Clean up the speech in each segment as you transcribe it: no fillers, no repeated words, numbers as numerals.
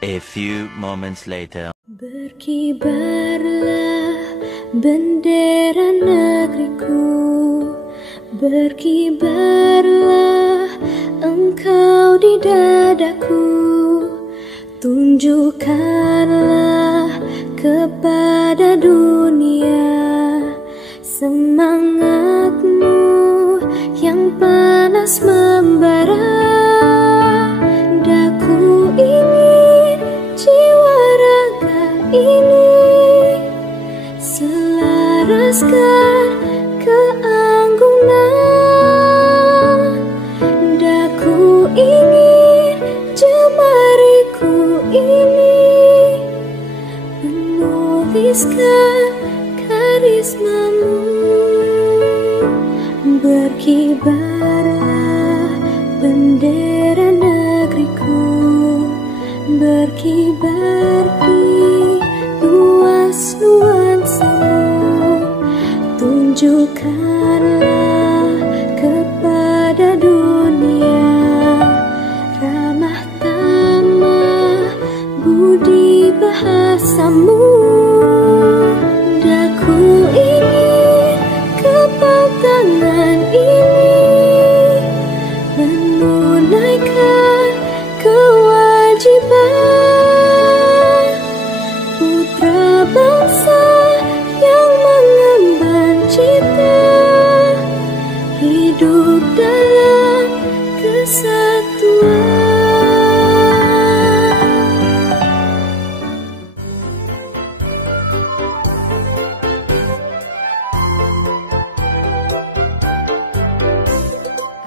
A few moments later. Berkibarlah bendera negeriku, berkibarlah engkau di dadaku, tunjukkanlah kepada dunia semangatmu yang panas membara. Daku ingin jiwa raga ini selaraskan keanggunan. Daku ingin jemariku ini menuliskan karismamu. Berkibarlah bendera negeriku, berkibar di luas nuansamu, tunjukkanlah kepada dunia ramah tamah budi bahasamu. Daku ingin kepal tangan ini menunaikan kewajiban putra bangsa yang mengemban cita, hidup dalam kesatuan.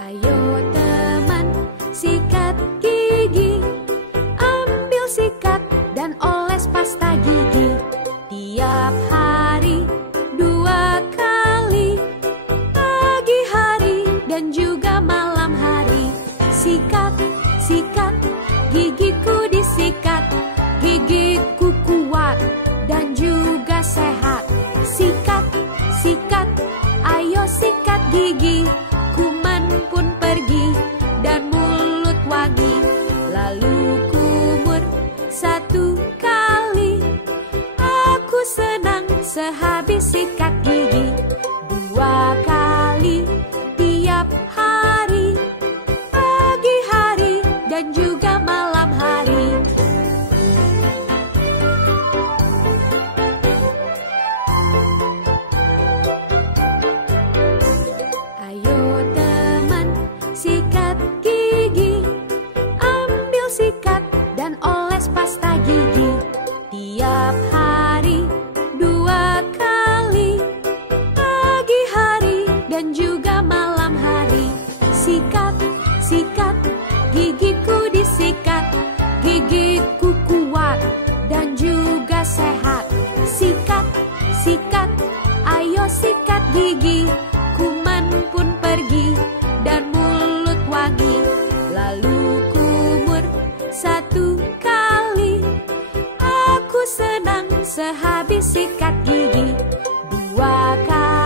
Ayo teman, sikat gigi, ambil sikat dan oles pasta gigi. Tiap hari 2 kali, pagi hari dan juga malam hari. Sikat, sikat, gigiku disikat, gigiku kuat dan juga sehat. Sikat, sikat, ayo sikat gigi, kuman pun pergi dan mulut wangi. Lalu kumur 1 kali, aku senang sehabis sikat gigi. 2 kali tiap hari, pagi hari dan juga malam hari. Ayo teman, sikat gigi, ambil sikat dan oles pasta gigi. Tiap hari 2 kali, pagi hari dan juga malam hari. Sikat, sikat, gigiku disikat, gigiku kuat dan juga sehat. Sikat, sikat, ayo sikat gigi, kuman pun pergi dan mulut wangi. Lalu kumur 1 kali, aku senang sehabis sikat gigi. 2 kali